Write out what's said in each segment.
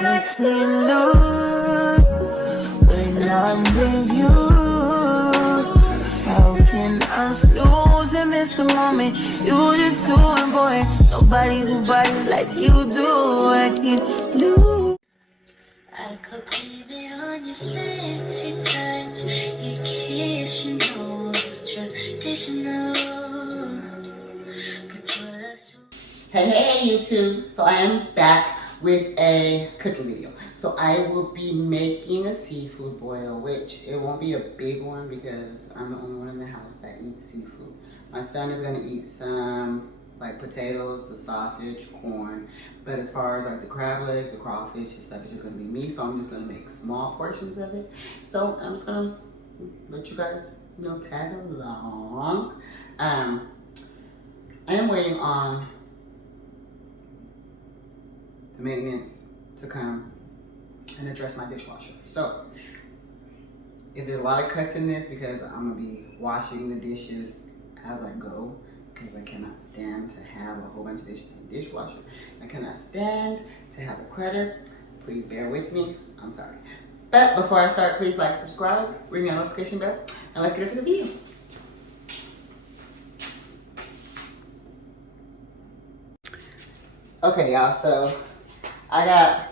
Make me lose when I'm with you. How can I snooze and miss the moment? You just too important. Nobody who body like you do. I can't lose. I could blame it on your lips, your touch, your kiss, you know, traditional. Hey YouTube, so I am back with a cooking video. So I will be making a seafood boil, which it won't be a big one because I'm the only one in the house that eats seafood. My son is gonna eat some like potatoes, the sausage, corn, but as far as like the crab legs, the crawfish and stuff, it's just gonna be me. So I'm just gonna make small portions of it. So I'm just gonna let you guys, tag along. I am waiting on the maintenance to come and address my dishwasher. So if there's a lot of cuts in this, because I'm gonna be washing the dishes as I go, because I cannot stand to have a whole bunch of dishes in the dishwasher. I cannot stand to have a clutter. Please bear with me, I'm sorry. But before I start, please like, subscribe, ring the notification bell, and let's get into the video. Okay y'all, so I got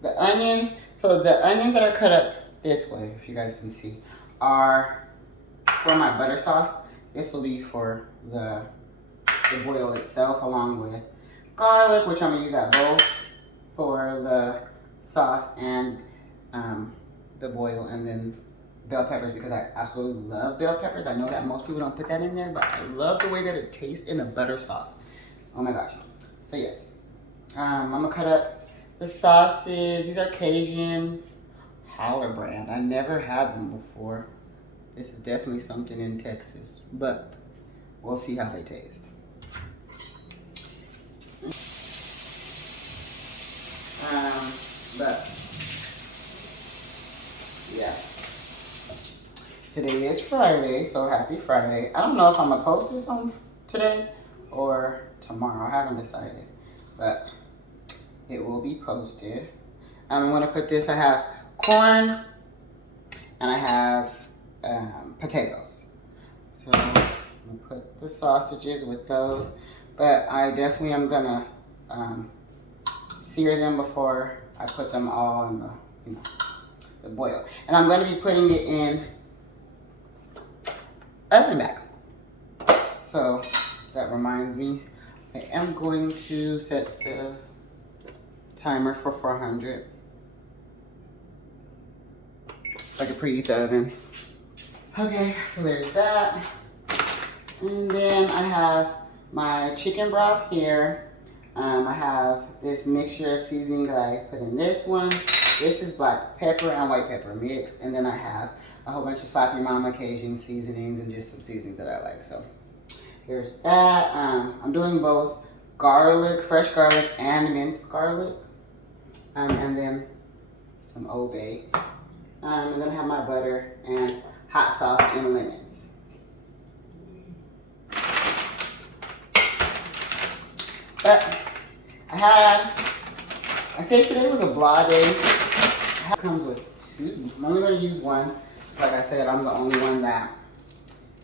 the onions. So the onions that are cut up this way, if you guys can see, are for my butter sauce. This will be for the boil itself, along with garlic, which I'm gonna use at both for the sauce and the boil, and then bell peppers, because I absolutely love bell peppers. I know that most people don't put that in there, but I love the way that it tastes in a butter sauce. Oh my gosh. So yes, I'm gonna cut up the sausage. These are Cajun Holler brand. I never had them before. This is definitely something in Texas, but we'll see how they taste. But yeah, today is Friday, so happy Friday. I don't know if I'm gonna post this on today or tomorrow. I haven't decided, but it will be posted. I'm gonna put this, I have corn and I have potatoes. So I'm gonna put the sausages with those, but I definitely am gonna sear them before I put them all in the boil. And I'm gonna be putting it in oven bag. So that reminds me, I am going to set the timer for 400. So I can preheat the oven. Okay, so there's that. And then I have my chicken broth here. I have this mixture of seasoning that I put in this one. This is black pepper and white pepper mixed. And then I have a whole bunch of Slap Your Mama Cajun seasonings and just some seasonings that I like. So here's that. I'm doing both garlic, fresh garlic, and minced garlic. And then some Old Bay. And then I have my butter and hot sauce and lemons. But I say today was a blah day. It comes with two. I'm only going to use one. Like I said, I'm the only one that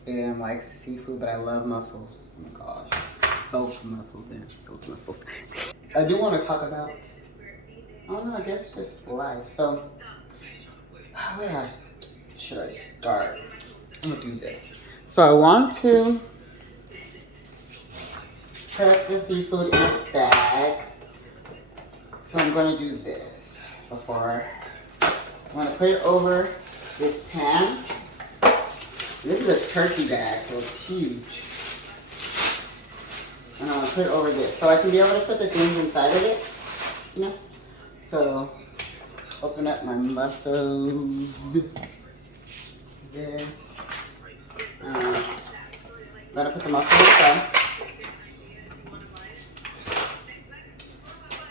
likes seafood, but I love mussels. Oh my gosh. Both mussels and both mussels. I do want to talk about, I don't know, I guess just life. So, where should I start? I'm going to do this. So I want to put the seafood in a bag. So I'm going to do this before. I'm going to put it over this pan. This is a turkey bag, so it's huge. And I'm going to put it over this. So I can be able to put the things inside of it, So open up my mussels. This. I'm going to put the mussels inside.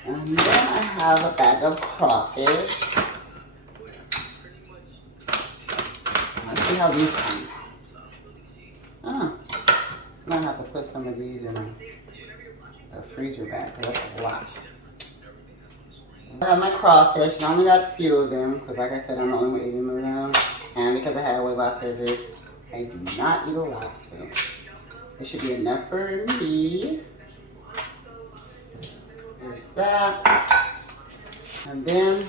And then I have a bag of crawfish. Let's see how these come. I'm gonna have to put some of these in a freezer bag because that's a lot. I have my crawfish, and I only got a few of them because, like I said, I'm the only one eating them. And because I had weight loss surgery, I do not eat a lot, so it should be enough for me. There's that. And then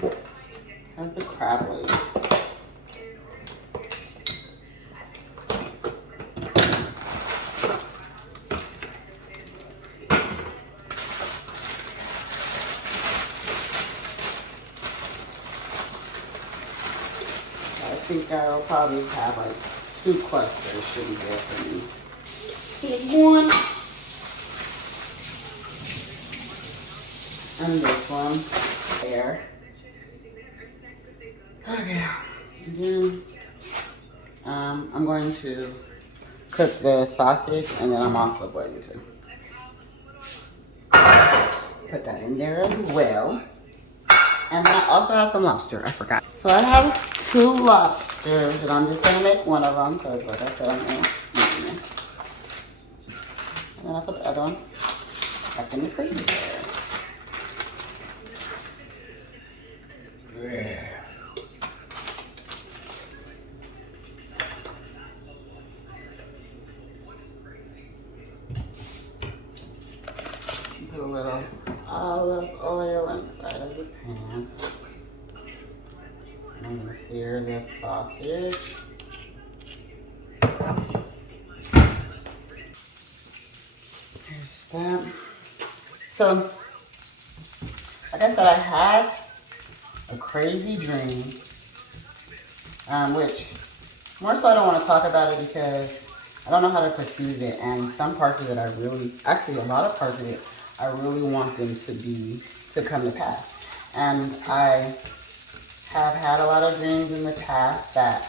I have the crab legs. I think I'll probably have like 2 clusters should be good for me. Here's one. And this one. There. Okay. And then I'm going to cook the sausage, and then I'm also going to put that in there as well. And then I also have some lobster. I forgot. So I have 2 lobsters, and I'm just gonna make one of them because, like I said, I'm gonna eat them. And then I put the other one back in the freezer. Yeah. Put a little olive oil inside of the pan. I'm gonna sear this sausage. Here's that. So, like I said, I had a crazy dream, which more so I don't want to talk about it because I don't know how to perceive it, and some parts of it actually a lot of parts of it, I really want them to come to pass. And I have had a lot of dreams in the past that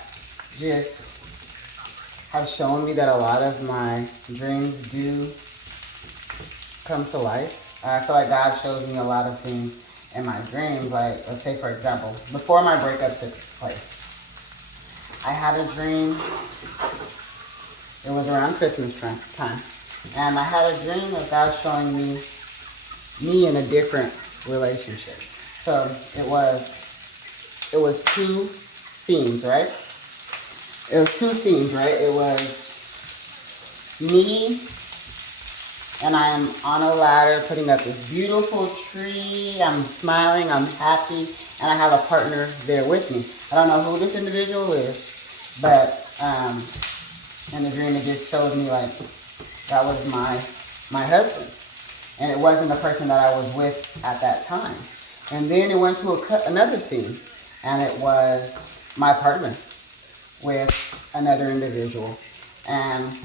just have shown me that a lot of my dreams do come to life. I feel like God shows me a lot of things in my dreams. Like, let's say, for example, before my breakup took place, I had a dream. It was around Christmas time. And I had a dream of God showing me in a different relationship. So it was 2 scenes, right? It was 2 scenes, right? It was me, and I'm on a ladder putting up this beautiful tree. I'm smiling, I'm happy, and I have a partner there with me. I don't know who this individual is, but in the dream it just showed me like that was my husband. And it wasn't the person that I was with at that time. And then it went to another scene, and it was my partner with another individual. And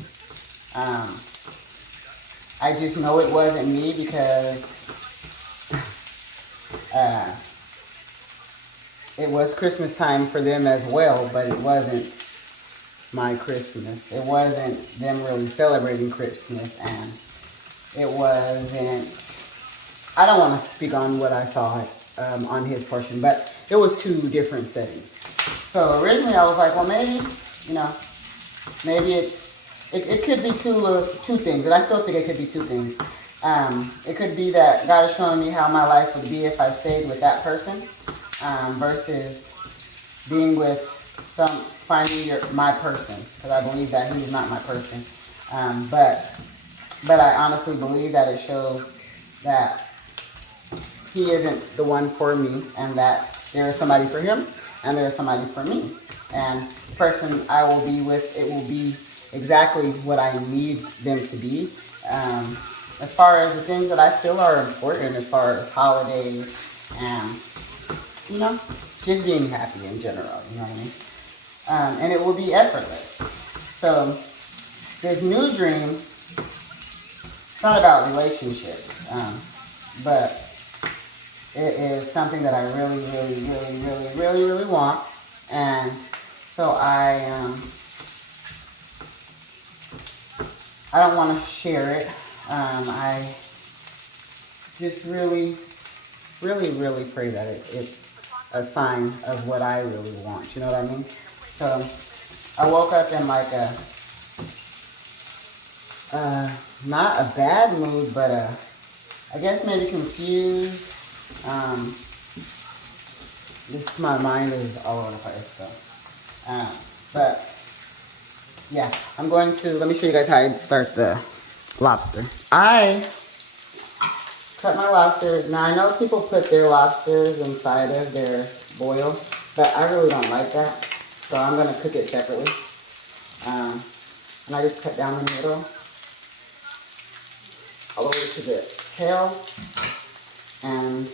I just know it wasn't me because it was Christmas time for them as well, but it wasn't my Christmas. It wasn't them really celebrating Christmas, and it wasn't, I don't want to speak on what I saw on his portion, but it was 2 different settings. So originally I was like, well, maybe, maybe it could be two things, and I still think it could be 2 things. It could be that God is showing me how my life would be if I stayed with that person, versus being with finding my person, because I believe that he's not my person. But I honestly believe that it shows that he isn't the one for me, and that there is somebody for him and there is somebody for me. And the person I will be with, it will be exactly what I need them to be. As far as the things that I feel are important, as far as holidays and, just being happy in general, you know what I mean? And it will be effortless. So this new dream, it's not about relationships, but it is something that I really, really, really, really, really, really want. And so I don't want to share it. I just really, really, really pray that it's a sign of what I really want. You know what I mean? So I woke up in like not a bad mood, but I guess maybe confused. This my mind is all over the place. So, but yeah, I'm going to let me show you guys how I start the lobster. I cut my lobster. Now I know people put their lobsters inside of their boil, but I really don't like that. So I'm gonna cook it separately. And I just cut down the middle all the way to the tail, and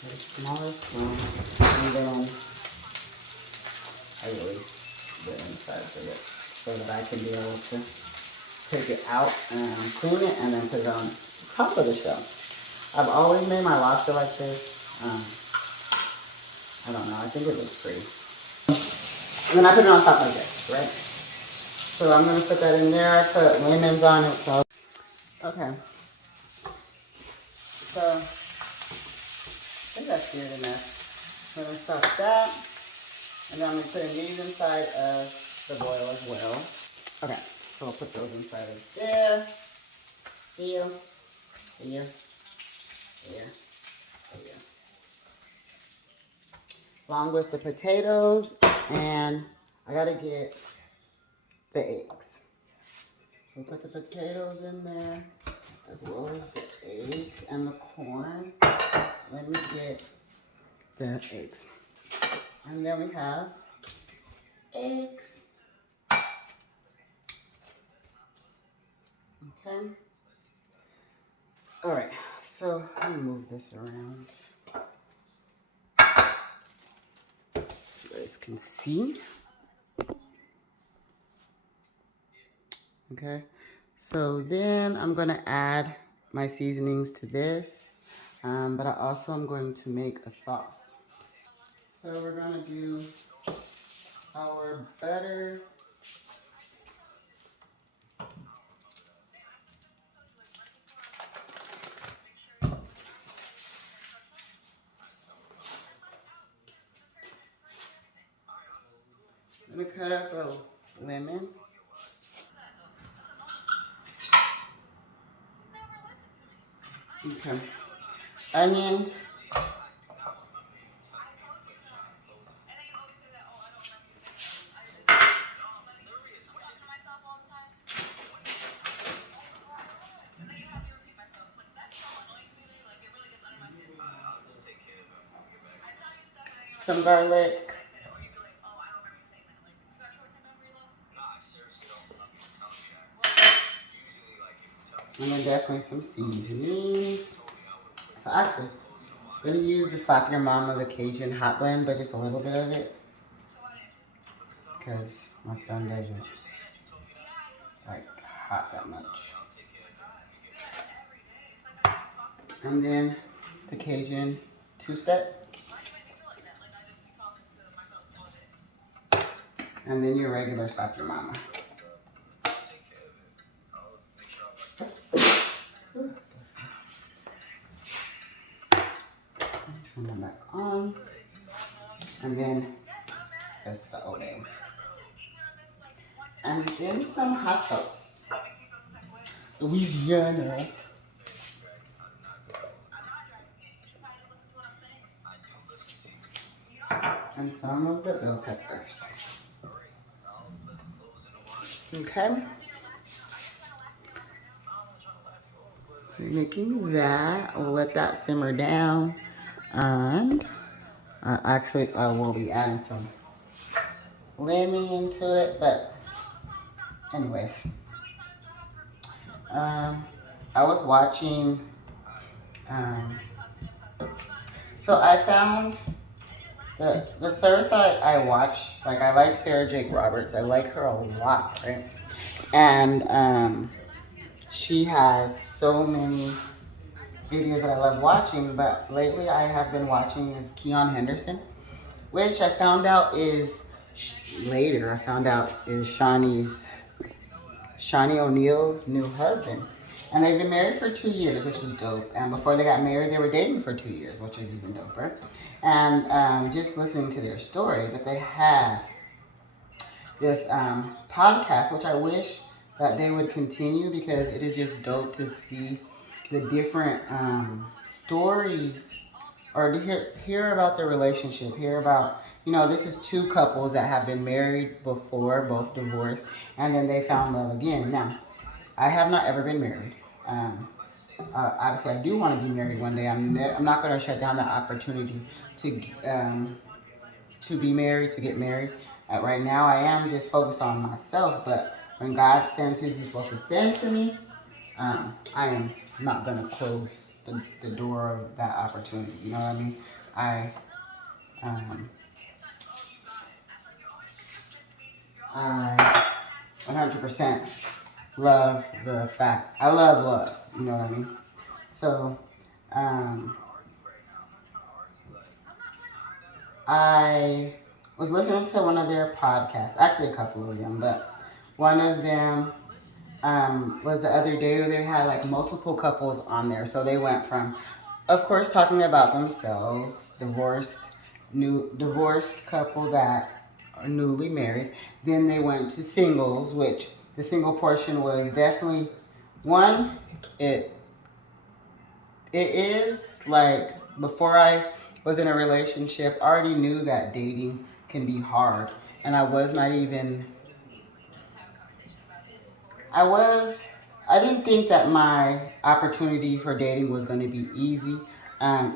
the smallest one, and then I release the inside of it so that I can be able to take it out and clean it and then put it on top of the shell. I've always made my lobster like this. I don't know, I think it looks pretty. And then I put it on top like this, right? So I'm gonna put that in there, put lemons on it, so. Okay. So, I think that's good enough. I'm gonna stop that. And then I'm gonna put these inside of the boil as well. Okay, so I'll put those inside of there. Here, here, here, here. Along with the potatoes, and I gotta get the eggs. So put the potatoes in there, as well as the eggs and the corn. Let me get the eggs. And then we have eggs. Okay. All right, so let me move this around. You guys can see. Okay, so then I'm gonna add my seasonings to this, but I also am going to make a sauce. So we're gonna do our butter. I'm gonna cut up a lemon. Okay, onions. Some garlic. And then definitely some seasonings. So actually, I'm gonna use the Slap Your Mama, the Cajun hot blend, but just a little bit of it. Because my son doesn't like hot that much. And then the Cajun two-step. And then your regular Slap Your Mama. Turn them back on. And then that's the Oday. And then some hot sauce. Louisiana. And some of the bell peppers. Okay. So making that. We'll let that simmer down. And actually, I will be adding some lemon into it. But anyways. I was watching. So I found the service that I watch, like I like Sarah Jake Roberts. I like her a lot, right? And she has so many videos that I love watching, but lately I have been watching is Keon Henderson, which I found out is later. I found out is Shawnee O'Neal's new husband. And they've been married for 2 years, which is dope. And before they got married, they were dating for 2 years, which is even doper. And just listening to their story, but they have this podcast, which I wish that they would continue because it is just dope to see the different stories, or to hear about their relationship, hear about, this is two couples that have been married before, both divorced, and then they found love again. Now, I have not ever been married. Obviously, I do want to be married one day. I'm not going to shut down the opportunity to be married, to get married. Right now, I am just focused on myself. But when God sends who He's supposed to send to me, I am not going to close the door of that opportunity. You know what I mean? I um, I 100% love the fact. I love love. You know what I mean? So, um, I was listening to one of their podcasts, actually a couple of them, but one of them was the other day where they had like multiple couples on there. So they went from, of course, talking about themselves, divorced couple that are newly married. Then they went to singles, which the single portion was definitely one. It is like before I was in a relationship, I already knew that dating can be hard, and I was I didn't think that my opportunity for dating was going to be easy.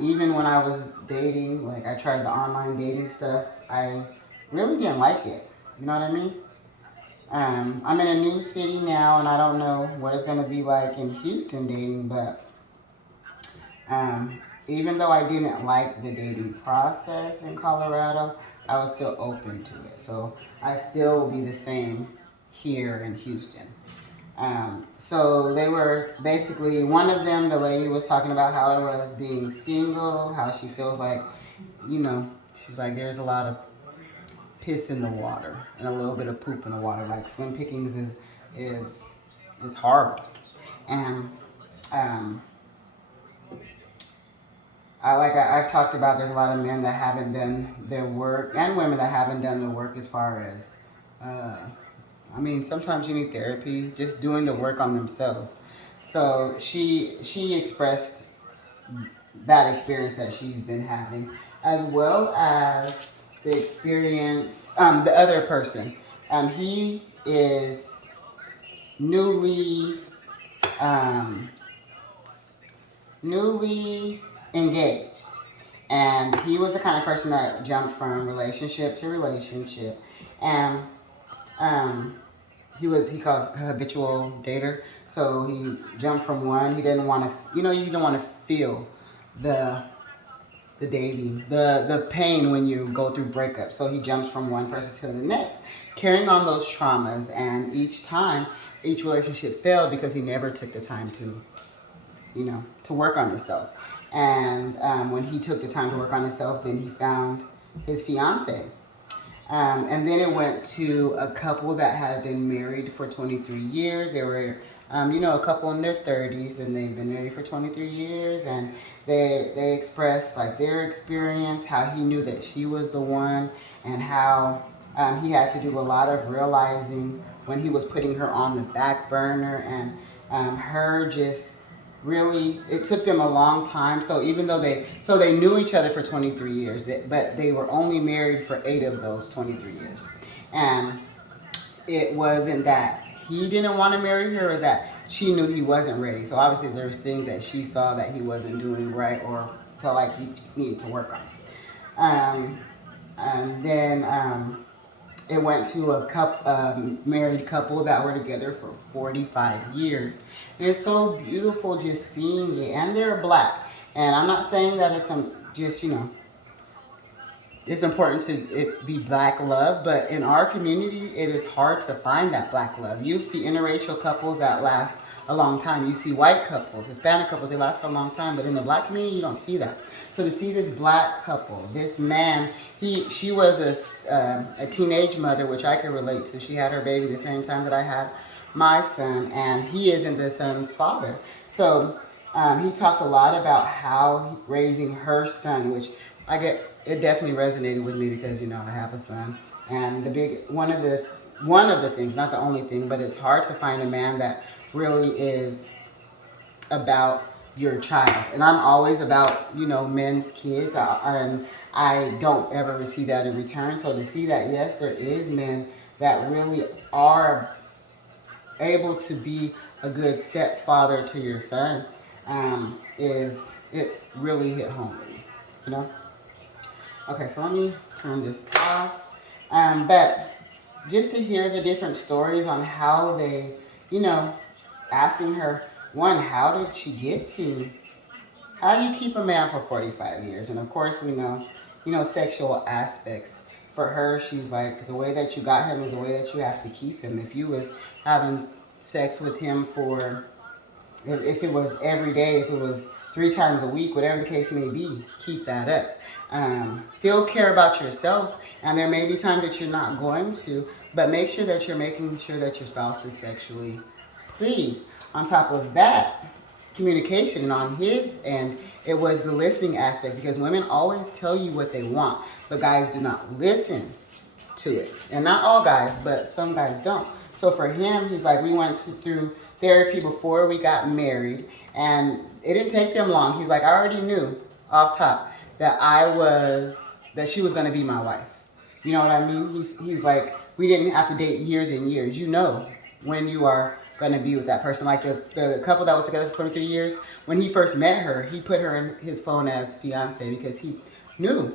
Even when I was dating, like I tried the online dating stuff, I really didn't like it. You know what I mean? I'm in a new city now, and I don't know what it's going to be like in Houston dating, but um, even though I didn't like the dating process in Colorado, I was still open to it. So I still will be the same here in Houston. So they were basically, one of them, the lady was talking about how it was being single, how she feels like, you know, she's like, there's a lot of piss in the water and a little bit of poop in the water. Like slim pickings is is hard. And um, I've talked about, there's a lot of men that haven't done their work and women that haven't done the work as far as, uh, I mean, sometimes you need therapy, just doing the work on themselves. So she expressed that experience that she's been having, as well as the experience, the other person. He is newly, um, newly engaged. And he was the kind of person that jumped from relationship to relationship. And um, he calls a habitual dater. So he jumped from one. He didn't want to, you don't want to feel the dating, the pain when you go through breakups. So he jumps from one person to the next, carrying on those traumas. And each relationship failed because he never took the time to, to work on himself. And when he took the time to work on himself, then he found his fiance. And then it went to a couple that had been married for 23 years. They were, a couple in their 30s, and they've been married for 23 years. And they expressed like their experience, how he knew that she was the one, and how he had to do a lot of realizing when he was putting her on the back burner, and her just really, it took them a long time. So even though they knew each other for 23 years, but they were only married for 8 of those 23 years. And it wasn't that he didn't want to marry her, or that she knew he wasn't ready. So obviously there was things that she saw that he wasn't doing right, or felt like he needed to work on. And then it went to married couple that were together for 45 years. And it's so beautiful just seeing it. And they're black. And I'm not saying that it's just, it's important to it be black love, but in our community, it is hard to find that black love. You see interracial couples that last a long time. You see white couples, Hispanic couples, they last for a long time, but in the black community, you don't see that. So to see this black couple, this man, she was a teenage mother, which I could relate to. She had her baby the same time that I had my son, and he isn't the son's father. So he talked a lot about how raising her son, which it definitely resonated with me because I have a son, and one of the things, not the only thing, but it's hard to find a man that really is about your child. And I'm always about, you know, men's kids. And I don't ever receive that in return. So to see that, yes, there is men that really are able to be a good stepfather to your son, is it really hit home with me, you know? Okay, so let me turn this off. But just to hear the different stories on how they, you know, asking her, one, how did she get to, how do you keep a man for 45 years? And of course, we know, you know, sexual aspects. For her, she's like, the way that you got him is the way that you have to keep him. If you was having sex with him for, if it was every day, if it was 3 times a week, whatever the case may be, keep that up. Still care about yourself, and there may be times that you're not going to, but make sure that you're making sure that your spouse is sexually pleased. On top of that, communication on his end, it was the listening aspect, because women always tell you what they want, but guys do not listen to it. And not all guys, but some guys don't. So for him, he's like, we went through therapy before we got married, and it didn't take them long. He's like, I already knew off top that that she was going to be my wife. You know what I mean? He's like, we didn't have to date years and years. You know when you are going to be with that person. Like the couple that was together for 23 years, when he first met her, he put her in his phone as fiance because he knew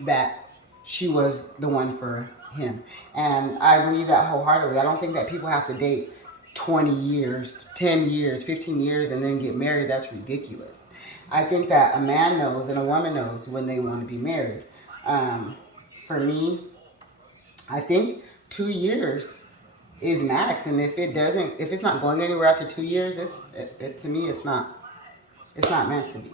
that she was the one for him. And I believe that wholeheartedly. I don't think that people have to date 20 years, 10 years, 15 years, and then get married. That's ridiculous. I think that a man knows and a woman knows when they want to be married. For me, I think 2 years is max. And if it's not going anywhere after 2 years, to me, it's not meant to be.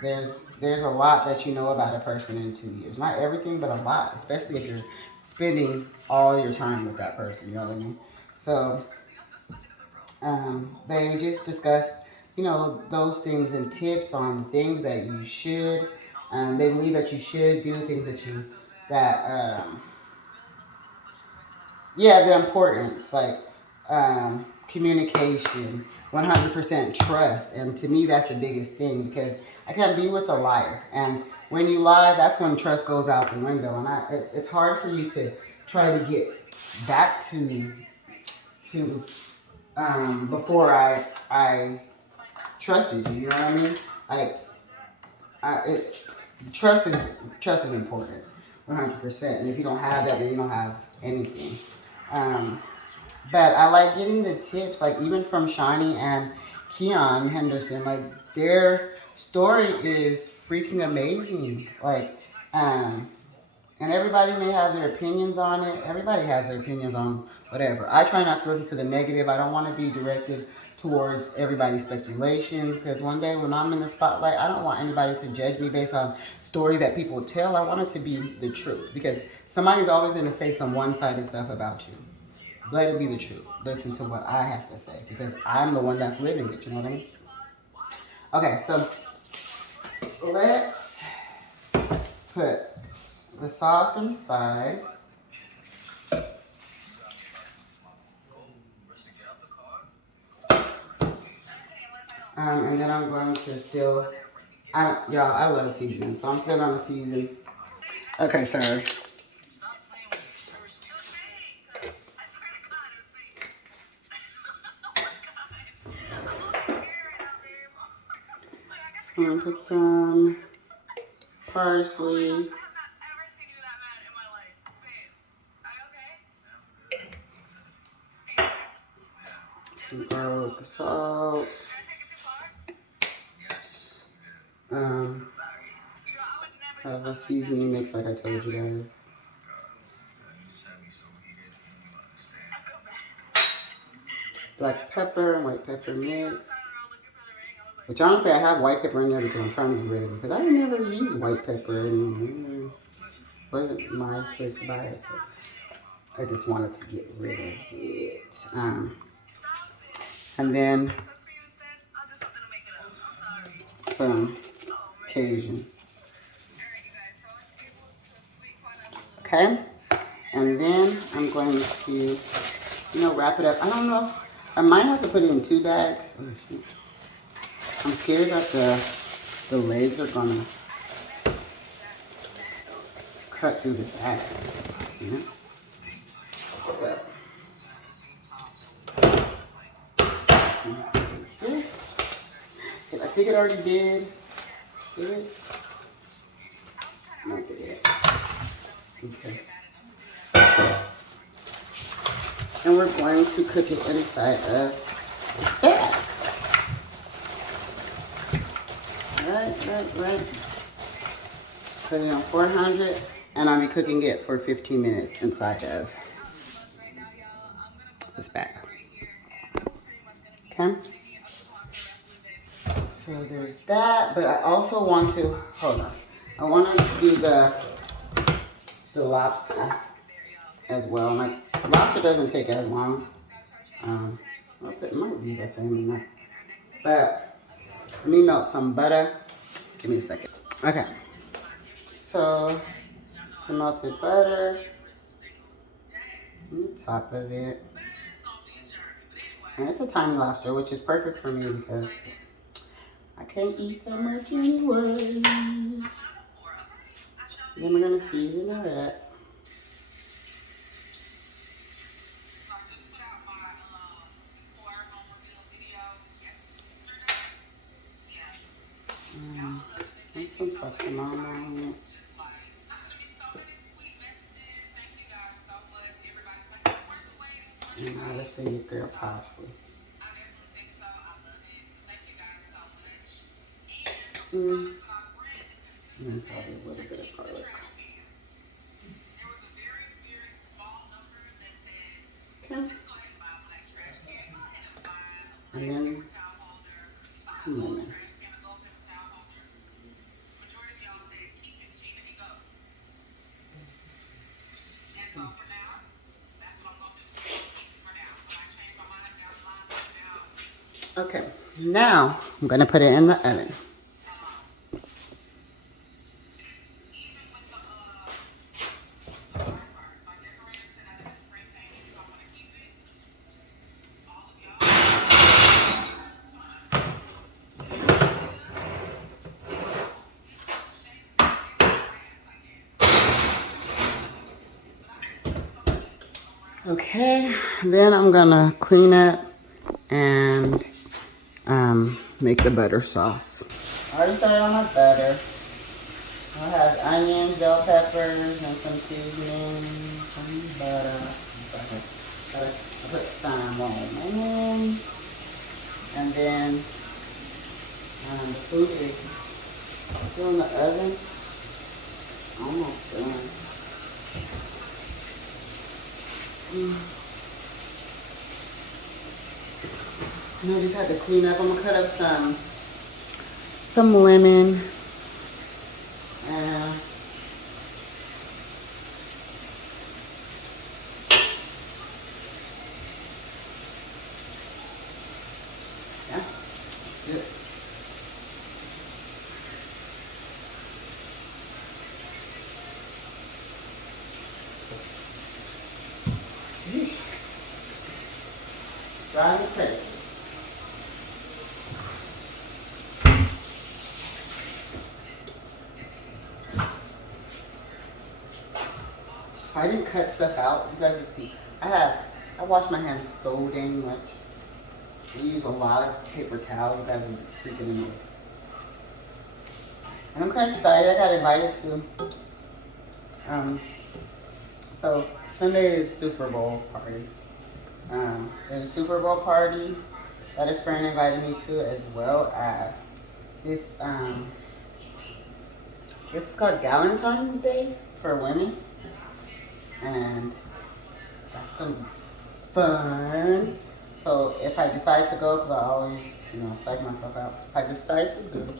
There's a lot that you know about a person in 2 years. Not everything, but a lot, especially if you're spending all your time with that person. You know what I mean? So they just discussed, you know, those things and tips on things that you should. They believe that you should do things the importance, like communication, 100% trust. And to me, that's the biggest thing, because I can't be with a liar. And when you lie, that's when trust goes out the window. And it's hard for you to try to get back to before I trusted you. You know what I mean? Like, trust is important, 100%. And if you don't have that, then you don't have anything. But I like getting the tips, like even from Shawnee and Keon Henderson. Like, their story is freaking amazing. Like, and everybody may have their opinions on it. Everybody has their opinions on whatever. I try not to listen to the negative. I don't want to be directed towards everybody's speculations, because one day when I'm in the spotlight, I don't want anybody to judge me based on stories that people tell. I want it to be the truth, because somebody's always going to say some one-sided stuff about you. Let it be the truth. Listen to what I have to say, because I'm the one that's living it. You know what I mean? Okay, so let's put the sauce inside. And then I'm going to y'all, I love seasoning, so I'm still going to season. Okay, sorry. So I'm going to put some parsley. Some garlic, salt. Have a seasoning mix like I told you guys. Black pepper and white pepper mixed. Which honestly, I have white pepper in there because I'm trying to get rid of it. Because I never used white pepper and it wasn't my choice to buy it. So I just wanted to get rid of it. And then some Cajun. Okay? And then I'm going to, wrap it up. I don't know. I might have to put it in 2 bags. Oh, shoot. I'm scared that the legs are gonna cut through the back, you know? But, yeah. I think it already did. Did it? No, it did. Okay. And we're going to cook it inside of that. Right. Put it on 400, and I'll be cooking it for 15 minutes inside of this bag. Okay? So there's that, but I also want to, hold on. I want to do the lobster as well. Like, lobster doesn't take as long. It might be the same amount. But let me melt some butter. Give me a second. Okay. So, some melted butter on the top of it. And it's a tiny lobster, which is perfect for me because I can't eat that much anyways. Then we're gonna season it up. And some succulent on it. And obviously your girl parsley. And probably a little bit of garlic. Okay. And then some lemon. Okay, now I'm gonna put it in the oven. Okay, then I'm gonna clean it and make the butter sauce. I already started on my butter. I have onions, bell peppers, and some seasoning, some butter. I put some lemon, and then the food is still in the oven. Almost done. And I just had to clean up. I'm gonna cut up some lemon. Yeah, good. Dry and crisp. I didn't cut stuff out. You guys will see. I wash my hands so dang much. I use a lot of paper towels. You guys are freaking me. And I'm kind of excited. I got invited to. So Sunday is Super Bowl party. There's a Super Bowl party that a friend invited me to, as well as this. This is called Valentines Day for women. And that's gonna be fun. So if I decide to go, because I always, psych myself out. If I decide to go,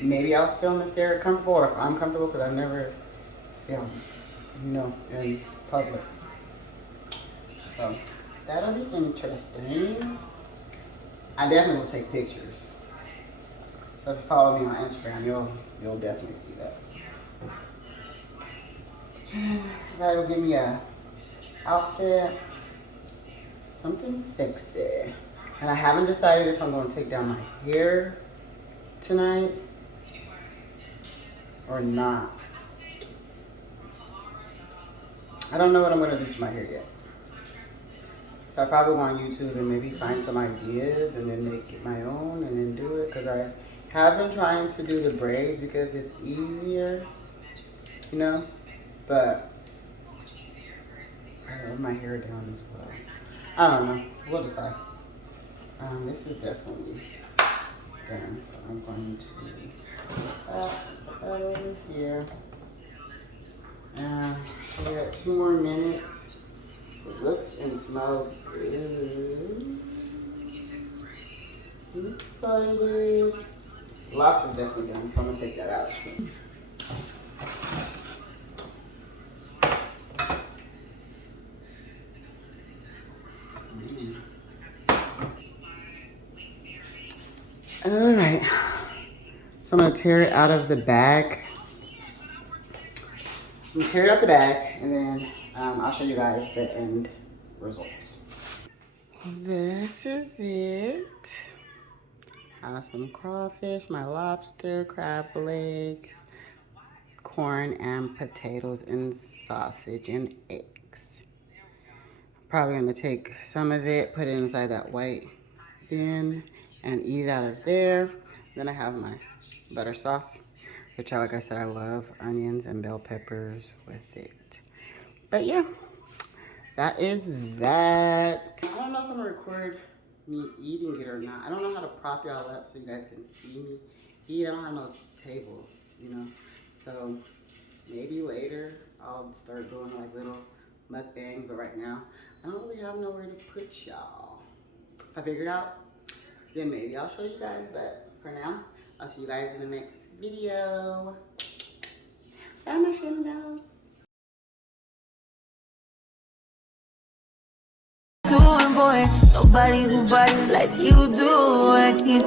maybe I'll film if they're comfortable or if I'm comfortable, because I've never filmed, in public. So that'll be interesting. I definitely will take pictures. So if you follow me on Instagram, you'll definitely see that. Gotta go give me a outfit, something sexy. And I haven't decided if I'm gonna take down my hair tonight or not. I don't know what I'm going to do to my hair yet. So I probably go on YouTube and maybe find some ideas and then make it my own and then do it. Because I have been trying to do the braids because it's easier, you know. But I love my hair down as well. I don't know. We'll decide. This is definitely done. So I'm going to put that over here. We got 2 more minutes. It looks and smells good. I'm excited. Lobster's definitely done, so I'm gonna take that out soon. All right. So I'm gonna tear it out of the bag. I'm gonna tear it out the bag, and then I'll show you guys the end results. This is it. I have some crawfish, my lobster, crab legs, corn and potatoes, and sausage and eggs. Probably gonna take some of it, put it inside that white bin, and eat out of there. Then I have my butter sauce, which, like I said, I love onions and bell peppers with it. But yeah, that is that. I don't know if I'm gonna record me eating it or not. I don't know how to prop y'all up so you guys can see me eat. I don't have no table, you know. So maybe later I'll start doing like little mukbangs, but right now I don't really have nowhere to put y'all. If I figure it out, then maybe I'll show you guys, but for now, I'll see you guys in the next video. Bye, my shindos. Boy, nobody who bodies like you do. I keep